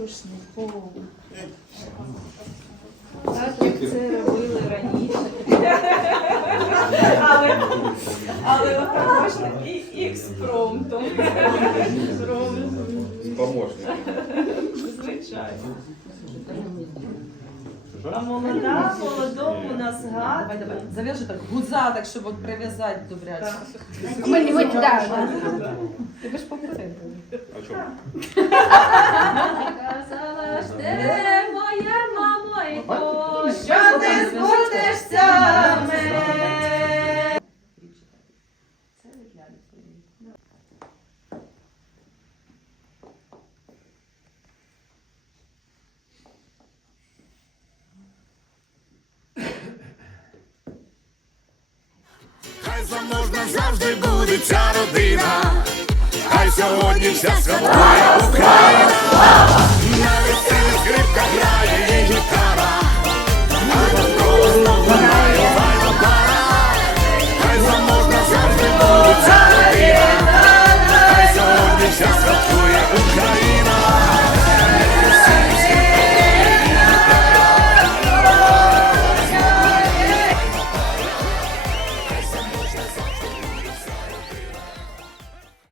рушником. Так як це робили раніше. Але, але також і, і експромтом. Помощник. Звичайно. А молода, молодому нас гад. Давай, давай. Зав'яжи так гуза, так, щоб от прив'язати добряче. Ми, ми, да, ж попросив. Чому? Казала ж ти, моя мамо, і то, що ти збудешся мене. Це від Ляли своєї. Хай заможна завжди буде ця родина. Хай сьогодні вся святкує Україна.